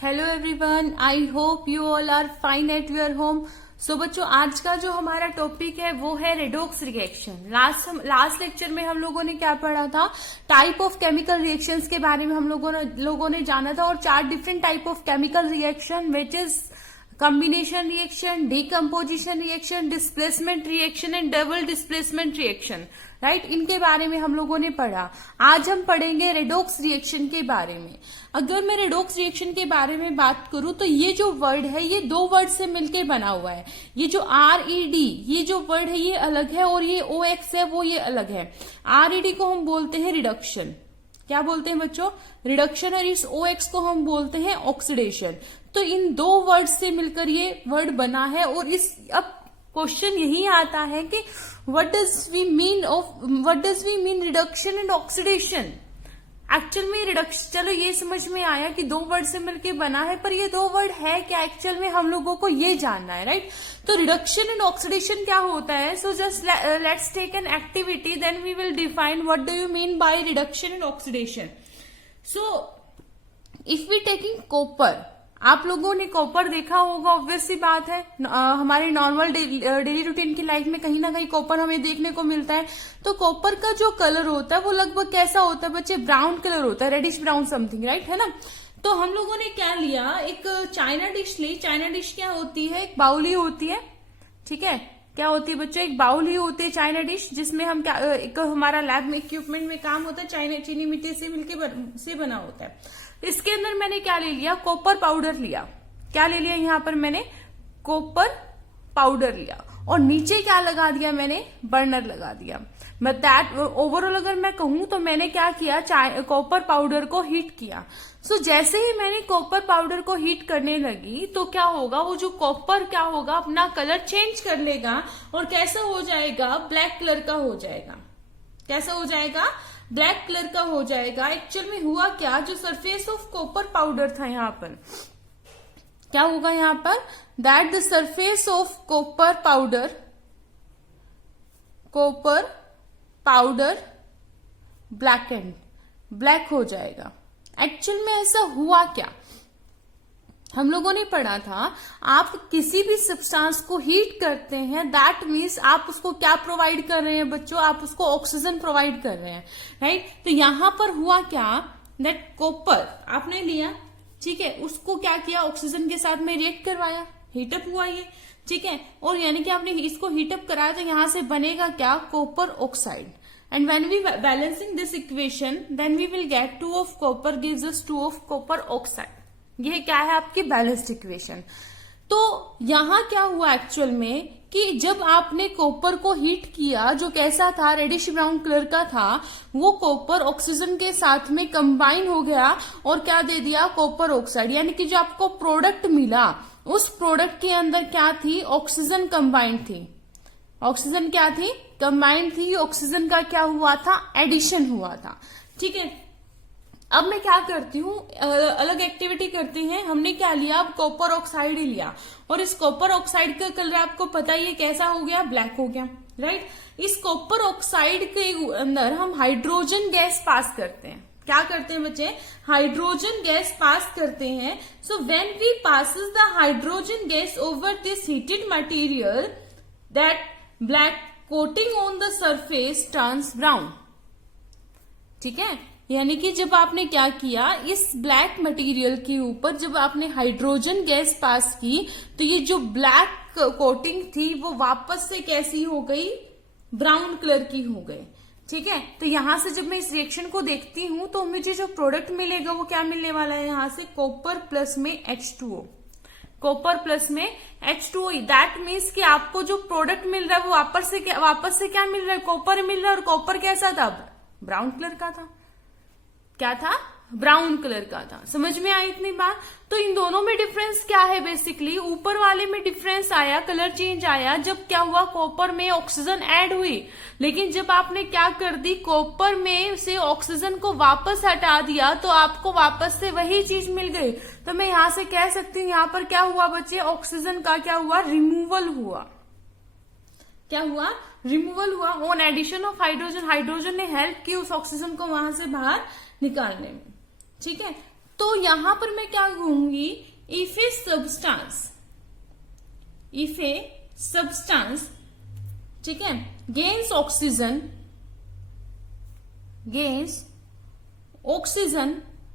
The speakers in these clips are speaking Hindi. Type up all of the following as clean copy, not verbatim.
Hello everyone, I hope you all are fine at your home. So बच्चों, आज का जो हमारा टॉपिक है वो है रेडॉक्स रिएक्शन। लास्ट लेक्चर में हम लोगों ने क्या पढ़ा था? टाइप ऑफ केमिकल रिएक्शंस के बारे में हम लोगों ने जाना था, और 4 different type of chemical reaction which is combination reaction, decomposition reaction, displacement reaction and double displacement reaction. Right, इनके बारे में हम लोगों ने पढ़ा। आज हम पढ़ेंगे रेडॉक्स रिएक्शन के बारे में। अगर मैं रेडॉक्स रिएक्शन के बारे में बात करूं तो ये जो वर्ड है ये 2 वर्ड से मिलकर बना हुआ है। ये जो RED, ये जो वर्ड है ये अलग है, और ये OX है वो ये अलग है। RED को हम बोलते हैं रिडक्शन। क्या बोलते हैं बच्चों? रिडक्शन। और इस OX को हम बोलते हैं ऑक्सीडेशन। तो इन 2 वर्ड से मिलकर ये वर्ड बना है। और इस अब क्वेश्चन यही आता है कि what does we mean reduction and oxidation. Actual में रिडक्शन, चलो ये समझ में आया कि 2 वर्ड से मिलकर बना है, पर ये 2 वर्ड है क्या एक्चुअल में, हम लोगों को ये जानना है। राइट, तो रिडक्शन एंड ऑक्सीडेशन क्या होता है? So just let's take an activity, then we will define what do you mean by reduction and oxidation. So if we taking copper, आप लोगों ने कॉपर देखा होगा, ऑब्वियस सी बात है। हमारे नॉर्मल डेली रूटीन की लाइफ में कहीं ना कहीं कॉपर हमें देखने को मिलता है। तो कॉपर का जो कलर होता है वो लगभग कैसा होता है बच्चे? ब्राउन कलर होता है, रेडिश ब्राउन समथिंग। राइट, है ना? तो हम लोगों ने क्या लिया, एक चाइना डिश ली। चाइना डिश क्या होती है? एक बाउल ही होती है। ठीक है, क्या होती है बच्चों? एक बाउल ही होती है चाइना डिश, जिसमें हम क्या, एक हमारा लैब में इक्विपमेंट में काम होता है, चीनी मिट्टी से मिलकर से बना होता है। इसके अंदर मैंने क्या ले लिया? कॉपर पाउडर लिया। क्या ले लिया यहाँ पर मैंने? कॉपर पाउडर लिया। और नीचे क्या लगा दिया मैंने? बर्नर लगा दिया। दैट ओवरऑल अगर मैं कहूं तो मैंने क्या किया, कॉपर पाउडर को हीट किया। सो जैसे ही मैंने कॉपर पाउडर को हीट करने लगी तो क्या होगा, वो जो कॉपर क्या होगा, अपना कलर चेंज कर लेगा और कैसा हो जाएगा? ब्लैक कलर का हो जाएगा। कैसा हो जाएगा? ब्लैक कलर का हो जाएगा। एक्चुअल में हुआ क्या, जो सरफेस ऑफ कॉपर पाउडर था यहाँ पर, क्या होगा यहाँ पर? That the surface of copper powder black हो जाएगा। एक्चुअल में ऐसा हुआ क्या? हम लोगों ने पढ़ा था, आप किसी भी सब्सटेंस को हीट करते हैं, दैट मीन्स आप उसको क्या प्रोवाइड कर रहे हैं बच्चों? आप उसको ऑक्सीजन प्रोवाइड कर रहे हैं। राइट, तो यहां पर हुआ क्या, दैट कॉपर आपने लिया, ठीक है, उसको क्या किया? ऑक्सीजन के साथ में रिएक्ट करवाया, हीटअप हुआ ये। ठीक है, और यानी कि आपने इसको हीटअप कराया तो यहां से बनेगा क्या? Copper oxide. And when we balancing this equation, then we will get 2 of copper gives us 2 of copper oxide. ये क्या है? आपकी बैलेंस्ड इक्वेशन। तो यहां क्या हुआ एक्चुअल में कि जब आपने कॉपर को हीट किया, जो कैसा था? रेडिश ब्राउन कलर का था, वो कॉपर ऑक्सीजन के साथ में कंबाइन हो गया और क्या दे दिया? Copper oxide. यानी कि जो आपको प्रोडक्ट मिला, उस प्रोडक्ट के अंदर क्या थी? ऑक्सीजन कंबाइंड थी। ऑक्सीजन क्या थी? कंबाइंड थी। ऑक्सीजन का क्या हुआ था? एडिशन हुआ था। ठीक है, अब मैं क्या करती हूँ, अलग एक्टिविटी करती हैं। हमने क्या लिया? अब कॉपर ऑक्साइड ही लिया, और इस कॉपर ऑक्साइड का कलर आपको पता ही है कैसा हो गया? ब्लैक हो गया। राइट, इस कॉपर ऑक्साइड के अंदर हम हाइड्रोजन गैस पास करते हैं। क्या करते हैं बच्चे? हाइड्रोजन गैस पास करते हैं। So when we passes the hydrogen gas over this heated material, that black coating on the surface turns brown. ठीक है, यानी कि जब आपने क्या किया, इस ब्लैक मटेरियल के ऊपर जब आपने हाइड्रोजन गैस पास की, तो ये जो ब्लैक कोटिंग थी वो वापस से कैसी हो गई? ब्राउन कलर की हो गई। ठीक है, तो यहां से जब मैं इस रिएक्शन को देखती हूं तो मुझे जो प्रोडक्ट मिलेगा वो क्या मिलने वाला है? यहां से कॉपर प्लस में H2O। कॉपर प्लस में H2O, दैट मीन्स कि आपको जो प्रोडक्ट मिल रहा है वो वापस से क्या मिल रहा है? कॉपर मिल रहा है। और कॉपर कैसा था? ब्राउन कलर का था। क्या था? ब्राउन कलर का था। समझ में आई इतनी बात? तो इन दोनों में डिफरेंस क्या है? बेसिकली ऊपर वाले में डिफरेंस आया, कलर चेंज आया, जब क्या हुआ? कॉपर में ऑक्सीजन ऐड हुई। लेकिन जब आपने क्या कर दी, कॉपर में से ऑक्सीजन को वापस हटा दिया, तो आपको वापस से वही चीज मिल गई। तो मैं यहां से कह सकती हूँ, यहां पर क्या हुआ बच्चे? ऑक्सीजन का क्या हुआ? रिमूवल हुआ। क्या हुआ? रिमूवल हुआ। On addition of hydrogen, hydrogen ने हेल्प की उस ऑक्सीजन को वहां से बाहर निकालने में। ठीक है, तो यहां पर मैं क्या कहूंगी, इफ ए सब्सटेंस, ठीक है, gains oxygen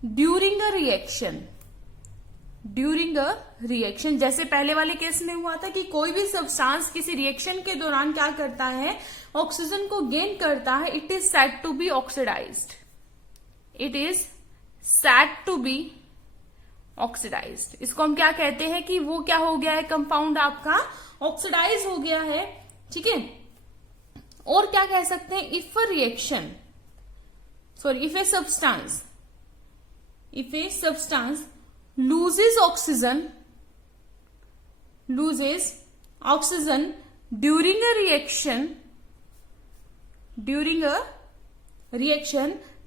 during a reaction, जैसे पहले वाले केस में हुआ था कि कोई भी सब्सटेंस किसी रिएक्शन के दौरान क्या करता है, ऑक्सीजन को गेन करता है, it is said to be oxidised, इसको हम क्या कहते हैं कि वो क्या हो गया है, कंपाउंड आपका ऑक्सीडाइज हो गया है, ठीक है। और क्या कह सकते हैं, if a substance loses oxygen during a reaction,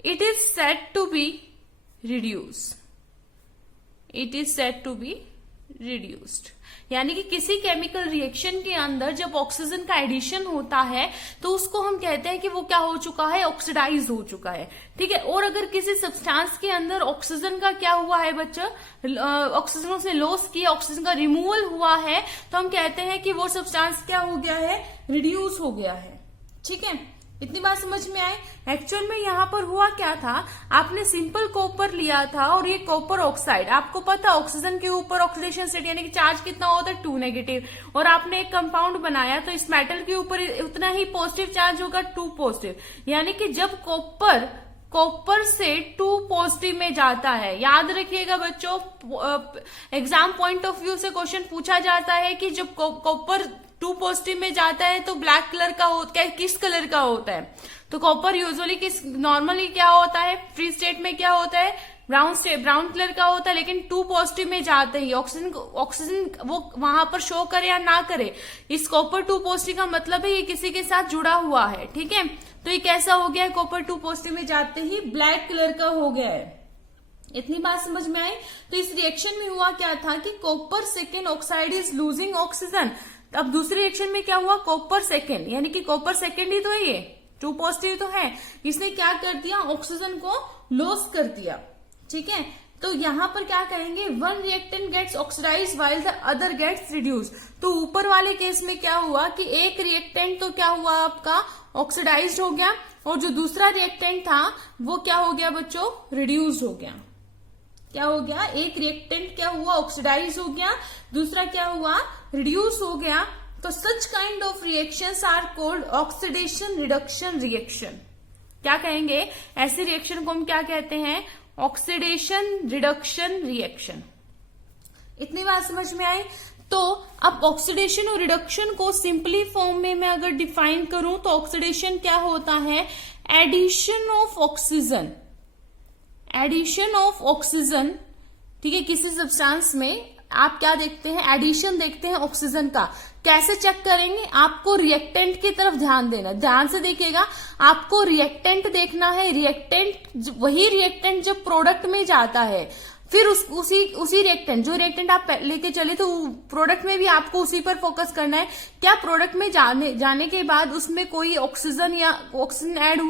it is said to be reduced, यानी कि किसी केमिकल रिएक्शन के अंदर जब ऑक्सीजन का एडिशन होता है तो उसको हम कहते हैं कि वो क्या हो चुका है, ऑक्सीडाइज हो चुका है, ठीक है। और अगर किसी सब्सटेंस के अंदर ऑक्सीजन का क्या हुआ है बच्चा, ऑक्सीजन उसने लॉस किया, ऑक्सीजन का रिमूवल हुआ है, तो हम कहते हैं कि वो सब्सटेंस क्या हो गया है, रिड्यूस हो गया है, ठीक है। इतनी बात समझ में आई। एक्चुअल में यहाँ पर हुआ क्या था, आपने सिंपल कॉपर लिया था और ये कॉपर ऑक्साइड, आपको पता ऑक्सीजन के ऊपर ऑक्सीडेशन स्टेट यानी कि चार्ज कितना होता है 2 नेगेटिव, और आपने एक कंपाउंड बनाया तो इस मेटल के ऊपर उतना ही पॉजिटिव चार्ज होगा 2 पॉजिटिव, यानी कि जब कॉपर से 2 पॉजिटिव में जाता है, याद रखिएगा बच्चों, एग्जाम पॉइंट ऑफ व्यू से क्वेश्चन पूछा जाता है कि जब कॉपर 2 पॉजिटिव में जाता है तो ब्लैक कलर का होता है, किस कलर का होता है, तो कॉपर यूजुअली नॉर्मली क्या होता है, फ्री स्टेट में क्या होता है, ब्राउन कलर का होता है, लेकिन 2 पॉजिटिव में जाते ही ऑक्सीजन वो वहां पर शो करे या ना करे, इस कॉपर 2 पॉजिटिव का मतलब है ये किसी के साथ जुड़ा हुआ है, ठीक है। तो ये कैसा हो गया है, कॉपर 2 पॉजिटिव में जाते ही ब्लैक कलर का हो गया है। इतनी बात समझ में आई। तो इस रिएक्शन में हुआ क्या था कि copper second oxide is losing oxygen. अब दूसरे रिएक्शन में क्या हुआ, कॉपर सेकेंड, यानी कि कॉपर सेकेंड ही तो है, ये 2 पॉजिटिव तो है, इसने क्या कर दिया, ऑक्सीजन को लॉस कर दिया, ठीक है। तो यहां पर क्या कहेंगे, 1 reactant gets oxidise while the other gets reduce. तो ऊपर वाले केस में क्या हुआ कि एक रिएक्टेंट तो क्या हुआ आपका ऑक्सीडाइज हो गया, और जो दूसरा रिएक्टेंट था वो क्या हो गया बच्चों, रिड्यूस हो गया। क्या हो गया, एक रिएक्टेंट क्या हुआ, ऑक्सीडाइज हो गया, दूसरा क्या हुआ, रिड्यूस हो गया। तो such kind of reactions are called oxidation reduction reaction. क्या कहेंगे, ऐसे रिएक्शन को हम क्या कहते हैं, ऑक्सीडेशन रिडक्शन रिएक्शन। इतनी बात समझ में आई। तो अब ऑक्सीडेशन और रिडक्शन को सिंपली फॉर्म में मैं अगर डिफाइन करूं तो ऑक्सीडेशन क्या होता है, एडिशन ऑफ ऑक्सीजन, ठीक है। किसी सब्सटेंस में आप क्या देखते हैं, एडिशन देखते हैं ऑक्सीजन का। कैसे चेक करेंगे, आपको रिएक्टेंट की तरफ ध्यान देना, ध्यान से देखिएगा, आपको रिएक्टेंट देखना है। वही रिएक्टेंट जब प्रोडक्ट में जाता है, फिर उसी रिएक्टेंट, जो रिएक्टेंट आप लेके चले तो प्रोडक्ट में भी आपको उसी पर फोकस करना है। क्या प्रोडक्ट में जाने के बाद उसमें कोई ऑक्सीजन ऐड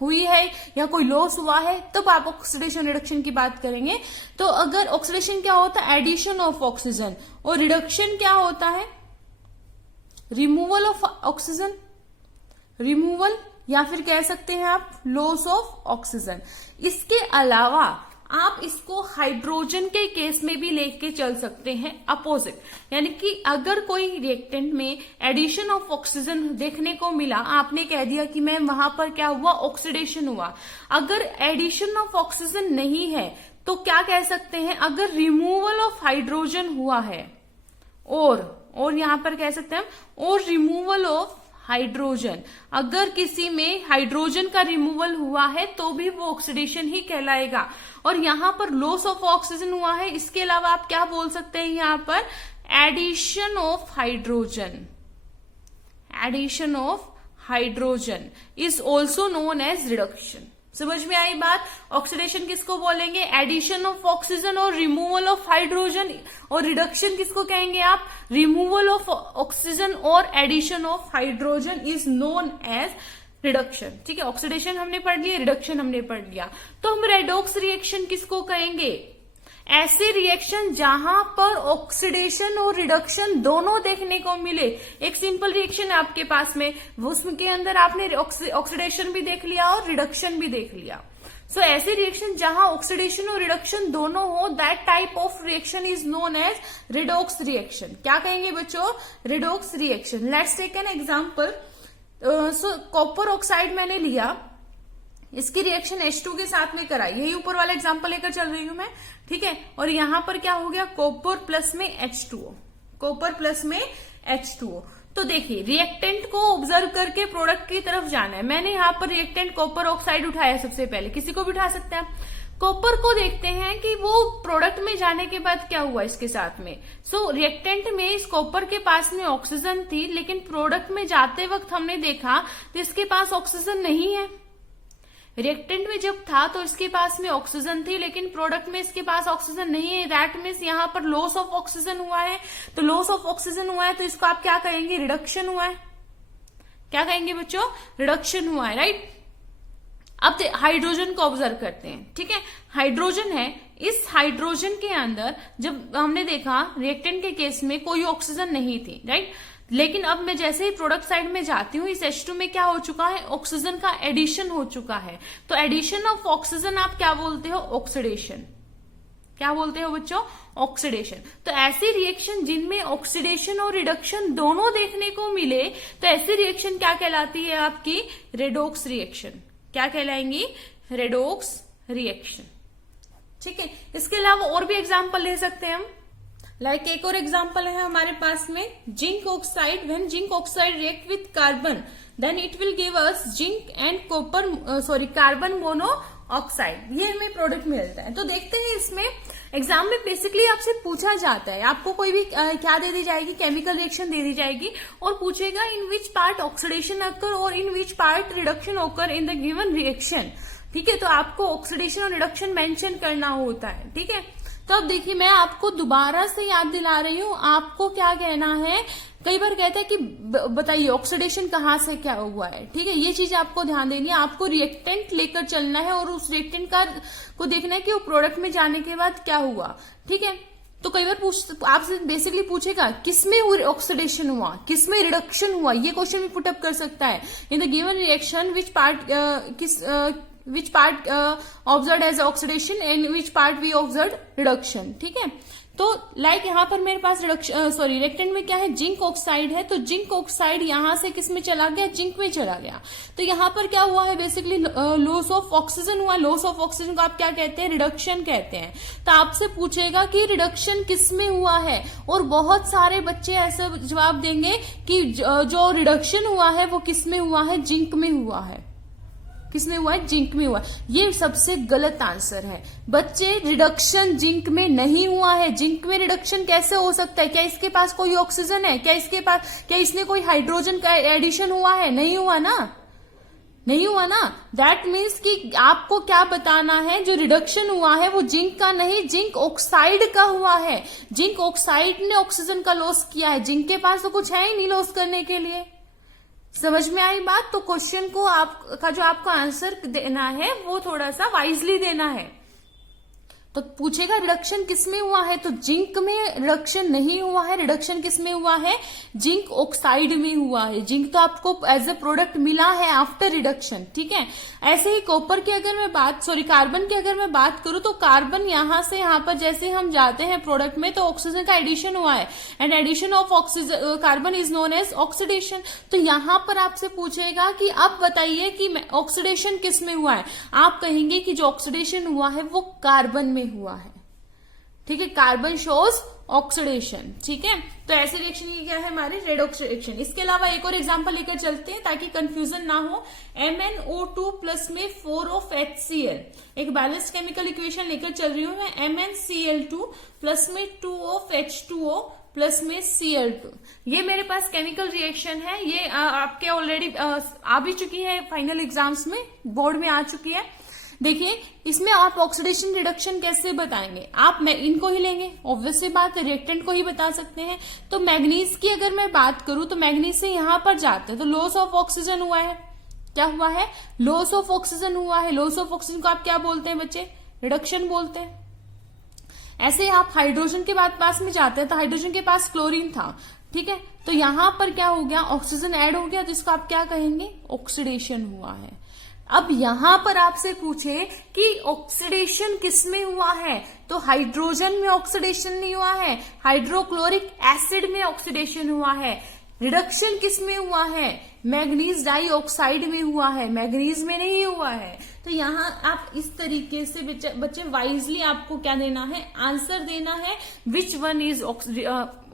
हुई है या कोई लॉस हुआ है, तब आप ऑक्सीडेशन रिडक्शन की बात करेंगे। तो अगर ऑक्सीडेशन क्या होता है, एडिशन ऑफ ऑक्सीजन, और रिडक्शन क्या होता है, रिमूवल ऑफ ऑक्सीजन, रिमूवल, या फिर कह सकते हैं आप लॉस ऑफ ऑक्सीजन। इसके अलावा आप इसको हाइड्रोजन के केस में भी लेके चल सकते हैं अपोजिट, यानी कि अगर कोई रिएक्टेंट में एडिशन ऑफ ऑक्सीजन देखने को मिला, आपने कह दिया कि मैम वहां पर क्या हुआ, ऑक्सीडेशन हुआ। अगर एडिशन ऑफ ऑक्सीजन नहीं है तो क्या कह सकते हैं, अगर रिमूवल ऑफ हाइड्रोजन हुआ है, और यहां पर कह सकते हैं और रिमूवल ऑफ हाइड्रोजन, अगर किसी में हाइड्रोजन का रिमूवल हुआ है तो भी वो ऑक्सीडेशन ही कहलाएगा। और यहां पर लॉस ऑफ ऑक्सीजन हुआ है, इसके अलावा आप क्या बोल सकते हैं, यहां पर addition of hydrogen is also known as reduction. समझ में आई बात। ऑक्सीडेशन किसको बोलेंगे, एडिशन ऑफ ऑक्सीजन और रिमूवल ऑफ हाइड्रोजन, और रिडक्शन किसको कहेंगे आप, रिमूवल ऑफ ऑक्सीजन और addition of hydrogen is known as reduction. ठीक है, ऑक्सीडेशन हमने पढ़ लिया, रिडक्शन हमने पढ़ लिया। तो हम रेडॉक्स रिएक्शन किसको कहेंगे, ऐसे रिएक्शन जहां पर ऑक्सीडेशन और रिडक्शन दोनों देखने को मिले। एक सिंपल रिएक्शन है आपके पास में, उसके अंदर आपने ऑक्सीडेशन भी देख लिया और रिडक्शन भी देख लिया। सो ऐसे रिएक्शन जहां ऑक्सीडेशन और रिडक्शन दोनों हो, that type of reaction is known as redox reaction. क्या कहेंगे बच्चों? Redox reaction. Let's take an example. So copper oxide मैंने लिया, इसकी रिएक्शन H2 के साथ में कराई, यही ऊपर वाला एग्जांपल लेकर चल रही हूं मैं, ठीक है। और यहां पर क्या हो गया? कॉपर प्लस में H2O, कॉपर प्लस में H2O। तो देखिए रिएक्टेंट को ऑब्जर्व करके प्रोडक्ट की तरफ जाना है। मैंने यहाँ पर रिएक्टेंट कॉपर ऑक्साइड उठाया सबसे पहले, किसी को भी उठा सकते हैं। कॉपर को देखते हैं कि वो प्रोडक्ट में जाने के बाद क्या हुआ इसके साथ में। सो रिएक्टेंट में इस कॉपर के पास में ऑक्सीजन थी, लेकिन प्रोडक्ट में जाते वक्त हमने देखा तो इसके पास ऑक्सीजन नहीं है। रिएक्टेंट में जब था तो इसके पास में ऑक्सीजन थी, लेकिन प्रोडक्ट में इसके पास ऑक्सीजन नहीं है। दैट मीन्स यहाँ पर लॉस ऑफ ऑक्सीजन हुआ है। तो लॉस ऑफ ऑक्सीजन हुआ है तो इसको आप क्या कहेंगे? रिडक्शन हुआ है। क्या कहेंगे बच्चों? रिडक्शन हुआ है, राइट। अब हाइड्रोजन को ऑब्जर्व करते हैं, ठीक है। हाइड्रोजन है, इस हाइड्रोजन के अंदर जब हमने देखा रिएक्टेंट के केस में कोई ऑक्सीजन नहीं थी, राइट। लेकिन अब मैं जैसे ही प्रोडक्ट साइड में जाती हूँ, इस H2 में क्या हो चुका है? ऑक्सीजन का एडिशन हो चुका है। तो एडिशन ऑफ ऑक्सीजन आप क्या बोलते हो? ऑक्सीडेशन। क्या बोलते हो बच्चों? ऑक्सीडेशन। तो ऐसी रिएक्शन जिनमें ऑक्सीडेशन और रिडक्शन दोनों देखने को मिले, तो ऐसी रिएक्शन क्या कहलाती है आपकी? Redox reaction. क्या कहलाएंगी? रेडॉक्स रिएक्शन, ठीक है। इसके अलावा और भी एग्जाम्पल ले सकते हैं हम। लाइक एक और एग्जाम्पल है हमारे पास में, zinc oxide. When zinc oxide react with carbon then it will give us zinc and copper carbon mono oxide. ये हमें प्रोडक्ट मिलता है। तो देखते हैं इसमें एग्जाम में बेसिकली आपसे पूछा जाता है, आपको कोई भी क्या दे दी जाएगी? केमिकल रिएक्शन दे दी जाएगी और पूछेगा इन विच पार्ट ऑक्सीडेशन अकर और इन विच पार्ट रिडक्शन ओकर इन द गिवन रिएक्शन, ठीक है। तो आपको ऑक्सीडेशन और रिडक्शन मेंशन करना होता है, ठीक है। तो अब देखिए मैं आपको दोबारा से याद दिला रही हूं, आपको क्या कहना है। कई बार कहते हैं कि बताइए ऑक्सीडेशन कहाँ से क्या हुआ है, ठीक है। ये चीज आपको ध्यान देनी है। आपको रिएक्टेंट लेकर चलना है और उस रिएक्टेंट का को देखना है कि वो प्रोडक्ट में जाने के बाद क्या हुआ, ठीक है। तो कई बार आपसे बेसिकली पूछेगा किसमें ऑक्सीडेशन हुआ, किसमें रिडक्शन हुआ, ये क्वेश्चन भी पुटअप कर सकता है। In the given reaction which part which part observed as oxidation and which part we observed reduction, ठीक है। तो लाइक यहाँ पर मेरे पास रिएक्टेंट में क्या है? जिंक ऑक्साइड है। तो जिंक ऑक्साइड यहां से किस में चला गया? जिंक में चला गया। तो यहाँ पर क्या हुआ है? बेसिकली लॉस ऑफ ऑक्सीजन हुआ। लॉस ऑफ ऑक्सीजन को आप क्या कहते हैं? रिडक्शन कहते हैं। तो आपसे पूछेगा कि रिडक्शन किस में हुआ है, और बहुत सारे बच्चे ऐसे जवाब देंगे कि जो रिडक्शन हुआ है वो किस में हुआ है? जिंक में हुआ है। किसमें हुआ है? जिंक में हुआ। ये सबसे गलत आंसर है बच्चे। रिडक्शन जिंक में नहीं हुआ है। जिंक में रिडक्शन कैसे हो सकता है? क्या इसके पास कोई ऑक्सीजन है? क्या इसने कोई हाइड्रोजन का एडिशन हुआ है? नहीं हुआ ना, नहीं हुआ ना। दैट मीन्स कि आपको क्या बताना है, जो रिडक्शन हुआ है वो जिंक का नहीं, जिंक ऑक्साइड का हुआ है। जिंक ऑक्साइड ने ऑक्सीजन का लॉस किया है, जिंक के पास तो कुछ है ही नहीं लॉस करने के लिए। समझ में आई बात? तो क्वेश्चन को आपका जो आपका आंसर देना है वो थोड़ा सा वाइजली देना है। तो पूछेगा रिडक्शन किसमें हुआ है, तो जिंक में रिडक्शन नहीं हुआ है। रिडक्शन किसमें हुआ है? जिंक ऑक्साइड में हुआ है। जिंक तो आपको एज ए प्रोडक्ट मिला है आफ्टर रिडक्शन, ठीक है। ऐसे ही कॉपर की अगर मैं कार्बन की अगर मैं बात करूं, तो कार्बन यहां से यहां पर जैसे हम जाते हैं प्रोडक्ट में, तो ऑक्सीजन का एडिशन हुआ है, and addition of oxygen carbon is known as oxidation. तो यहां पर आपसे पूछेगा कि अब बताइए कि ऑक्सीडेशन किस में हुआ है। आप कहेंगे कि जो ऑक्सीडेशन हुआ है वो कार्बन में हुआ है, ठीक है। कार्बन शोज ऑक्सीडेशन, ठीक है। तो ऐसे रिएक्शन ये क्या है हमारे? Redox reaction. इसके अलावा एक और एग्जांपल लेकर चलते हैं ताकि कंफ्यूजन ना हो। MnO2 प्लस में 4 ऑफ HCl, एक बैलेंस्ड केमिकल इक्वेशन लेकर चल रही हूं मैं। MnCl2 प्लस में 2 ऑफ H2O प्लस में Cl2। ये मेरे पास केमिकल रिएक्शन है। ये आपके ऑलरेडी आ भी चुकी है, फाइनल एग्जाम्स में बोर्ड में आ चुकी है। देखिए इसमें आप ऑक्सीडेशन रिडक्शन कैसे बताएंगे? आप इनको ही लेंगे, ऑब्वियस सी बात है, रिएक्टेंट को ही बता सकते हैं। तो मैग्नीज की अगर मैं बात करूं, तो मैग्नीज से यहां पर जाते हैं तो लॉस ऑफ ऑक्सीजन हुआ है। क्या हुआ है? लॉस ऑफ ऑक्सीजन हुआ है। लॉस ऑफ ऑक्सीजन को आप क्या बोलते हैं बच्चे? रिडक्शन बोलते हैं। ऐसे आप हाइड्रोजन के बाद पास में जाते हैं तो हाइड्रोजन के पास क्लोरीन था, ठीक है, तो यहां पर क्या हो गया, ऑक्सीजन ऐड हो गया, जिसको आप क्या कहेंगे, ऑक्सीडेशन हुआ है। अब यहां पर आपसे पूछे कि ऑक्सीडेशन किसमें हुआ है, तो हाइड्रोजन में ऑक्सीडेशन नहीं हुआ है, हाइड्रोक्लोरिक एसिड में ऑक्सीडेशन हुआ है। रिडक्शन किसमें हुआ है, मैग्नीज डाइऑक्साइड में हुआ है, मैग्नीज में नहीं हुआ है। तो यहाँ आप इस तरीके से बच्चे वाइजली आपको क्या देना है, आंसर देना है, which one is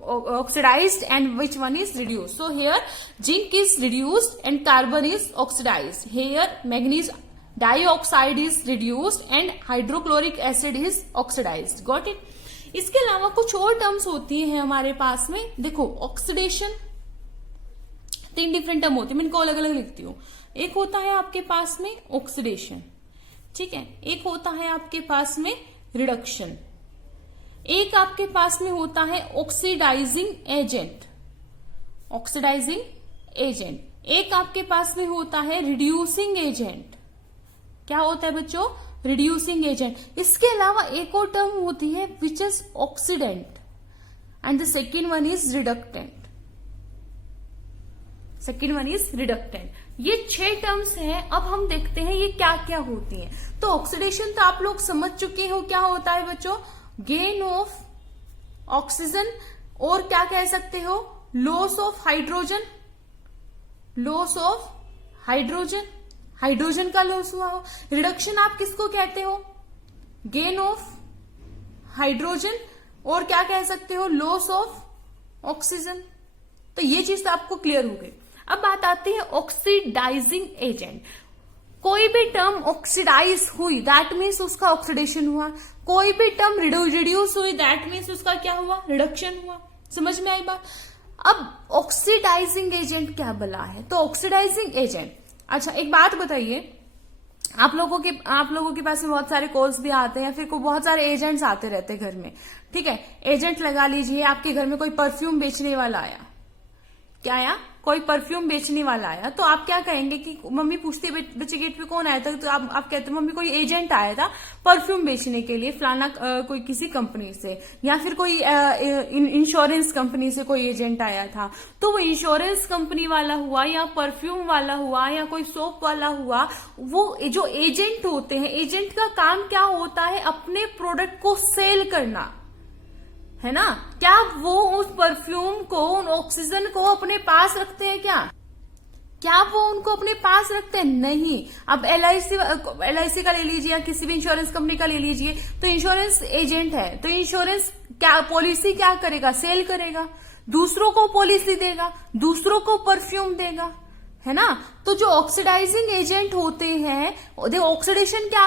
oxidized and which one is reduced. So here zinc is reduced and carbon is oxidized. Here manganese dioxide is reduced and hydrochloric acid is oxidized. Got it? इसके अलावा कुछ और टर्म्स होती हैं हमारे पास में। देखो ऑक्सीडेशन 3 डिफरेंट टर्म होती है, मैं इनको अलग अलग लिखती हूँ। एक होता है आपके पास में ऑक्सीडेशन, ठीक है, एक होता है आपके पास में रिडक्शन, एक आपके पास में होता है ऑक्सीडाइजिंग एजेंट, ऑक्सीडाइजिंग एजेंट, एक आपके पास में होता है रिड्यूसिंग एजेंट। क्या होता है बच्चों, रिड्यूसिंग एजेंट। इसके अलावा एक और टर्म होती है which is oxidant and the second one is reductant, second one is reductant. ये 6 टर्म्स हैं। अब हम देखते हैं ये क्या क्या होती हैं। तो ऑक्सीडेशन तो आप लोग समझ चुके हो क्या होता है बच्चों, गेन ऑफ ऑक्सीजन, और क्या कह सकते हो, loss of hydrogen, loss of hydrogen, hydrogen का लॉस हुआ हो। रिडक्शन आप किसको कहते हो, गेन ऑफ हाइड्रोजन, और क्या कह सकते हो, लॉस ऑफ ऑक्सीजन। तो ये चीज तो आपको क्लियर हो गई। अब बात आती है ऑक्सीडाइजिंग एजेंट। कोई भी टर्म ऑक्सीडाइज हुई दैट मीन्स उसका ऑक्सीडेशन हुआ, कोई भी टर्म रिड्यूस हुई दैट मीन्स उसका क्या हुआ, रिडक्शन हुआ। समझ में आई बात। अब ऑक्सीडाइजिंग एजेंट क्या बला है, तो ऑक्सीडाइजिंग एजेंट, अच्छा एक बात बताइए, आप लोगों के पास में बहुत सारे कॉल्स भी आते हैं, फिर बहुत सारे एजेंट्स आते रहते हैं घर में, ठीक है। एजेंट लगा लीजिए, आपके घर में कोई परफ्यूम बेचने वाला आया, क्या आया, कोई परफ्यूम बेचने वाला आया, तो आप क्या कहेंगे कि मम्मी पूछती है बच्चे गेट पे कौन आया था, तो आप कहते हैं मम्मी कोई एजेंट आया था परफ्यूम बेचने के लिए, फलाना कोई किसी कंपनी से, या फिर कोई इंश्योरेंस कंपनी से कोई एजेंट आया था। तो वो इंश्योरेंस कंपनी वाला हुआ या परफ्यूम वाला हुआ या कोई सोप वाला हुआ, वो जो एजेंट होते हैं, एजेंट का काम क्या होता है, अपने प्रोडक्ट को सेल करना, है ना। क्या वो उस परफ्यूम को, उन ऑक्सीजन को अपने पास रखते हैं क्या वो उनको अपने पास रखते हैं, नहीं। अब LIC का ले लीजिए या किसी भी इंश्योरेंस कंपनी का ले लीजिए, तो इंश्योरेंस एजेंट है, तो इंश्योरेंस क्या पॉलिसी क्या करेगा, सेल करेगा, दूसरों को पॉलिसी देगा, दूसरों को परफ्यूम देगा, है ना। तो जो ऑक्सीडाइजिंग एजेंट होते हैं, ऑक्सीडेशन क्या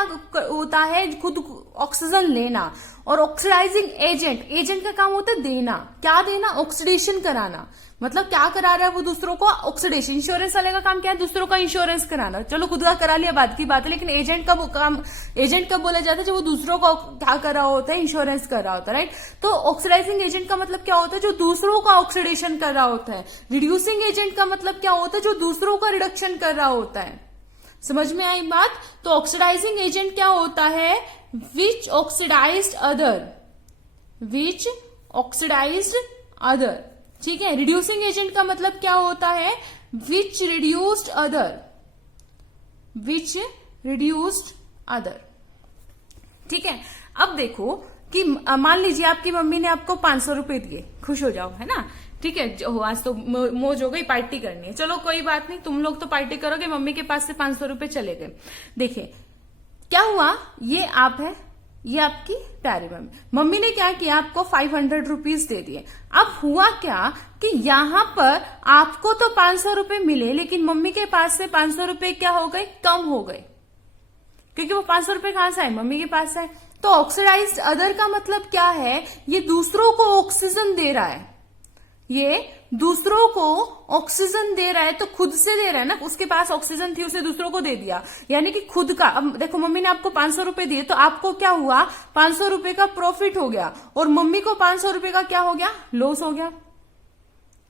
होता है, खुद ऑक्सीजन लेना, और ऑक्सीडाइजिंग एजेंट का काम होता है देना, क्या देना, ऑक्सीडेशन कराना। मतलब क्या करा रहा है वो दूसरों को, ऑक्सीडेशन। इंश्योरेंस वाले का काम क्या है, दूसरों का इंश्योरेंस कराना, चलो खुद का करा लिया बात की बात है, लेकिन एजेंट कब बोला जाता है, जब वो दूसरों को क्या कर रहा होता है, इंश्योरेंस कर रहा होता है, राइट। तो ऑक्सीडाइजिंग एजेंट का मतलब क्या होता है, जो दूसरों का ऑक्सीडेशन कर रहा होता है। रिड्यूसिंग एजेंट का मतलब क्या होता है, जो दूसरों का रिडक्शन कर रहा होता है। समझ में आई बात। तो ऑक्सीडाइजिंग एजेंट क्या होता है, विच ऑक्सीडाइज्ड अदर, ठीक है। रिड्यूसिंग एजेंट का मतलब क्या होता है, विच रिड्यूस्ड अदर, ठीक है। अब देखो कि मान लीजिए आपकी मम्मी ने आपको 500 रुपए दिए, खुश हो जाओ, है ना, ठीक है। जो आज तो मौज हो गई, पार्टी करनी है, चलो कोई बात नहीं, तुम लोग तो पार्टी करोगे, मम्मी के पास से 500 रुपए चले गए। देखिए क्या हुआ, ये आप है, ये आपकी प्यारी मम्मी ने क्या किया, आपको 500 रुपीज दे दिए। अब हुआ क्या कि यहां पर आपको तो 500 रुपए मिले, लेकिन मम्मी के पास से 500 रुपए क्या हो गए, कम हो गए, क्योंकि वो 500 रुपए कहां से आए, मम्मी के पास से आए। तो ऑक्सीडाइज्ड अदर का मतलब क्या है, ये दूसरों को ऑक्सीजन दे रहा है, ये दूसरों को ऑक्सीजन दे रहा है, तो खुद से दे रहा है ना, उसके पास ऑक्सीजन थी उसे दूसरों को दे दिया, यानी कि खुद का। अब देखो मम्मी ने आपको 500 रुपए दिए, तो आपको क्या हुआ, 500 रुपए का प्रॉफिट हो गया, और मम्मी को 500 रुपए का क्या हो गया, लॉस हो गया।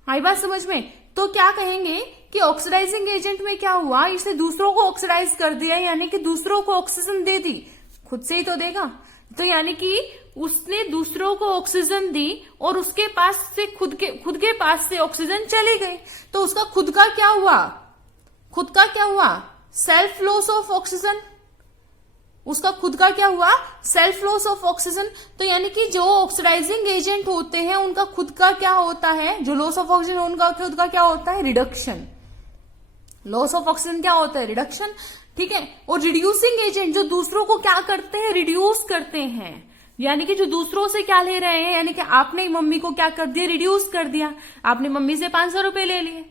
आई बात समझ में। तो क्या कहेंगे कि ऑक्सीडाइजिंग एजेंट में क्या हुआ, इसने दूसरों को ऑक्सीडाइज कर दिया, यानी कि दूसरों को ऑक्सीजन दे दी, खुद से ही तो देगा, तो यानी कि उसने दूसरों को ऑक्सीजन दी और उसके पास से खुद के पास से ऑक्सीजन चली गई, तो उसका खुद का क्या हुआ? Self loss of oxygen. उसका खुद का क्या हुआ? Self loss of oxygen. तो यानी कि जो ऑक्सीडाइजिंग एजेंट होते हैं उनका खुद का क्या होता है? जो लॉस ऑफ ऑक्सीजन उनका खुद का क्या होता है? रिडक्शन। लॉस ऑफ ऑक्सीजन क्या होता है? रिडक्शन। ठीक है। और रिड्यूसिंग एजेंट जो दूसरों को क्या करते हैं? रिड्यूस करते हैं। यानी कि जो दूसरों से क्या ले रहे हैं, यानी कि आपने मम्मी को क्या कर दिया? रिड्यूस कर दिया। आपने मम्मी से 500 रुपए ले लिए,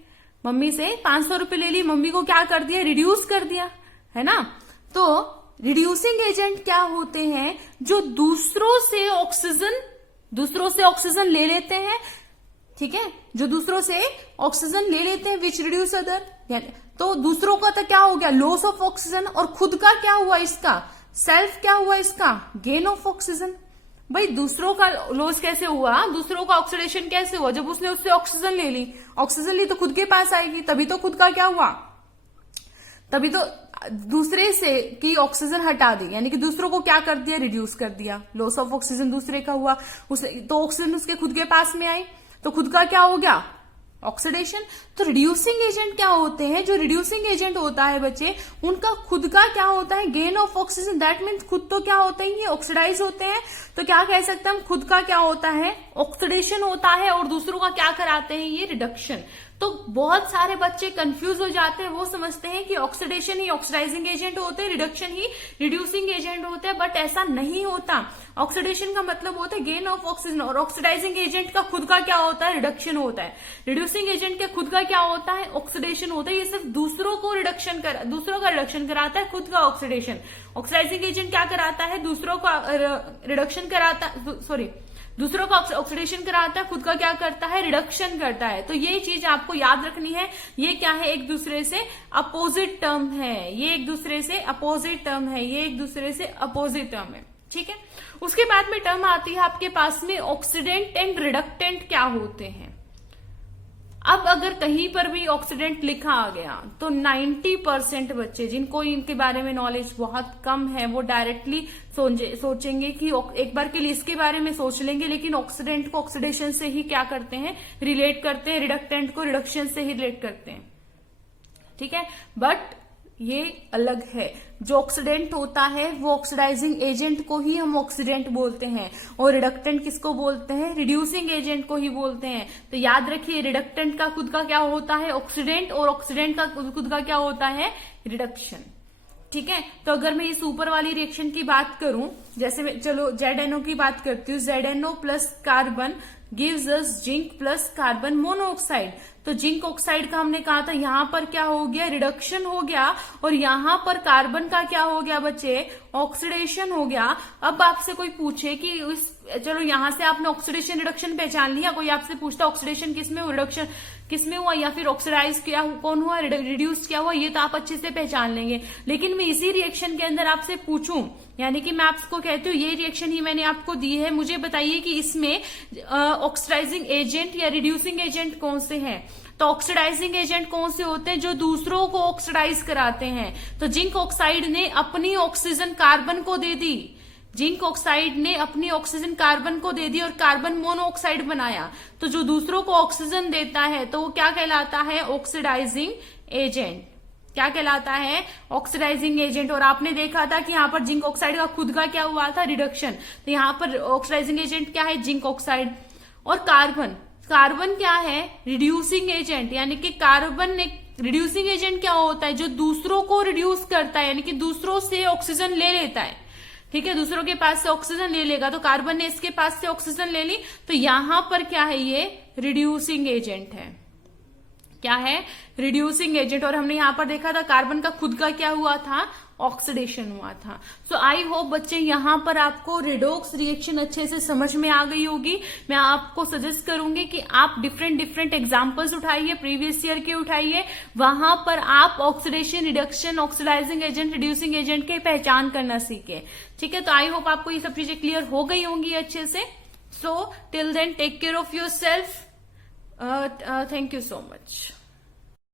मम्मी को क्या कर दिया? रिड्यूस कर दिया, है ना। तो रिड्यूसिंग एजेंट क्या होते हैं? जो दूसरों से ऑक्सीजन ले लेते हैं। ठीक है, जो दूसरों से ऑक्सीजन ले लेते हैं, विच रिड्यूस अदर। तो दूसरों का तो क्या हो गया? Loss of oxygen. और खुद का क्या हुआ? इसका सेल्फ क्या हुआ? इसका गेन ऑफ ऑक्सीजन। भाई दूसरों का लॉस कैसे हुआ? दूसरों का ऑक्सीडेशन कैसे हुआ? जब उसने उससे ऑक्सीजन ली तो खुद के पास आएगी, तभी तो खुद का क्या हुआ? तभी तो दूसरे से की ऑक्सीजन हटा दी, यानी कि दूसरों को क्या कर दिया? रिड्यूस कर दिया। लॉस ऑफ ऑक्सीजन दूसरे का हुआ, तो ऑक्सीजन उसके खुद के पास में आई, तो खुद का क्या हो गया? ऑक्सीडेशन। तो रिड्यूसिंग एजेंट क्या होते हैं? जो रिड्यूसिंग एजेंट होता है बच्चे, उनका खुद का क्या होता है? Gain of oxygen. That means खुद तो क्या होते हैं? ये ऑक्सीडाइज होते हैं, तो क्या कह सकते हैं हम? खुद का क्या होता है? ऑक्सीडेशन होता है, और दूसरों का क्या कराते हैं? ये रिडक्शन। तो बहुत सारे बच्चे कंफ्यूज हो जाते हैं, वो समझते हैं कि ऑक्सीडेशन ही ऑक्सीडाइजिंग एजेंट होते हैं, रिडक्शन ही रिड्यूसिंग एजेंट होते हैं, बट ऐसा नहीं होता। ऑक्सीडेशन का मतलब होता है गेन ऑफ ऑक्सीजन, और ऑक्सीडाइजिंग एजेंट का खुद का क्या होता है? रिडक्शन होता है। रिड्यूसिंग एजेंट का खुद का क्या होता है? ऑक्सीडेशन होता है। ये सिर्फ दूसरों का रिडक्शन कराता है, खुद का ऑक्सीडेशन। ऑक्सीडाइजिंग एजेंट क्या कराता है? दूसरों का रिडक्शन कराता, दूसरों का ऑक्सीडेशन कराता है, खुद का क्या करता है? रिडक्शन करता है। तो ये चीज आपको याद रखनी है। ये क्या है? एक दूसरे से अपोजिट टर्म है। ये एक दूसरे से अपोजिट टर्म है। ठीक है। उसके बाद में टर्म आती है आपके पास में ऑक्सीडेंट एंड रिडक्टेंट क्या होते हैं। अब अगर कहीं पर भी ऑक्सीडेंट लिखा आ गया तो 90% बच्चे जिनको इनके बारे में नॉलेज बहुत कम है वो डायरेक्टली सोचेंगे कि एक बार के लिए इसके बारे में सोच लेंगे, लेकिन ऑक्सीडेंट को ऑक्सीडेशन से ही क्या करते हैं? रिलेट करते हैं। रिडक्टेंट को रिडक्शन से ही रिलेट करते हैं। ठीक है, बट ये अलग है। जो ऑक्सीडेंट होता है वो ऑक्सीडाइजिंग एजेंट को ही हम ऑक्सीडेंट बोलते हैं, और रिडक्टेंट किसको बोलते हैं? रिड्यूसिंग एजेंट को ही बोलते हैं। तो याद रखिए, रिडक्टेंट का खुद का क्या होता है? ऑक्सीडेंट, और ऑक्सीडेंट का खुद का क्या होता है? रिडक्शन। ठीक है। तो अगर मैं इस ऊपर वाली रिएक्शन की बात करूं, जैसे मैं चलो ZNO की बात करती हूँ, ZNO plus carbon gives us zinc plus carbon monoxide. तो जिंक ऑक्साइड का हमने कहा था यहां पर क्या हो गया? रिडक्शन हो गया, और यहां पर कार्बन का क्या हो गया बच्चे? ऑक्सीडेशन हो गया। अब आपसे कोई पूछे कि चलो यहां से आपने ऑक्सीडेशन रिडक्शन पहचान लिया, कोई आपसे पूछता ऑक्सीडेशन किसमें हुआ, रिडक्शन किसमें हुआ, या फिर ऑक्सीडाइज क्या कौन हुआ, रिड्यूस क्या हुआ, ये तो आप अच्छे से पहचान लेंगे। लेकिन मैं इसी रिएक्शन के अंदर आपसे पूछूं, यानी कि मैं आपको कहती हूँ ये रिएक्शन ही मैंने आपको दी है, मुझे बताइए कि इसमें ऑक्सीडाइजिंग एजेंट या रिड्यूसिंग एजेंट कौन से हैं। तो ऑक्सीडाइजिंग एजेंट कौन से होते हैं? जो दूसरों को ऑक्सीडाइज कराते हैं। तो जिंक ऑक्साइड ने अपनी ऑक्सीजन कार्बन को दे दी, जिंक ऑक्साइड ने अपनी ऑक्सीजन कार्बन को दे दी और कार्बन मोनोऑक्साइड बनाया। तो जो दूसरों को ऑक्सीजन देता है तो वो क्या कहलाता है? Oxidising agent. क्या कहलाता है? Oxidising agent. और आपने देखा था कि यहाँ पर जिंक ऑक्साइड का खुद का क्या हुआ था? रिडक्शन। तो यहाँ पर ऑक्सीडाइजिंग एजेंट क्या है? Zinc oxide. और कार्बन क्या है? Reducing agent. यानी कि कार्बन ने रिड्यूसिंग एजेंट क्या होता है? जो दूसरों को रिड्यूस करता है, यानी कि दूसरों से ऑक्सीजन ले लेता है। ठीक है, दूसरों के पास से ऑक्सीजन ले लेगा। तो कार्बन ने इसके पास से ऑक्सीजन ले ली, तो यहां पर क्या है? ये रिड्यूसिंग एजेंट है। क्या है? Reducing agent. और हमने यहां पर देखा था कार्बन का खुद का क्या हुआ था? ऑक्सीडेशन हुआ था। सो आई होप बच्चे यहां पर आपको रेडॉक्स रिएक्शन अच्छे से समझ में आ गई होगी। मैं आपको सजेस्ट करूंगी कि आप डिफरेंट एग्जांपल्स उठाइए, प्रीवियस ईयर के उठाइए, वहां पर आप oxidation, reduction, oxidising agent, reducing agent के पहचान करना सीखे। ठीक है, तो आई होप आपको ये सब चीजें क्लियर हो गई होंगी अच्छे से। So till then take care of yourself. Thank you so much.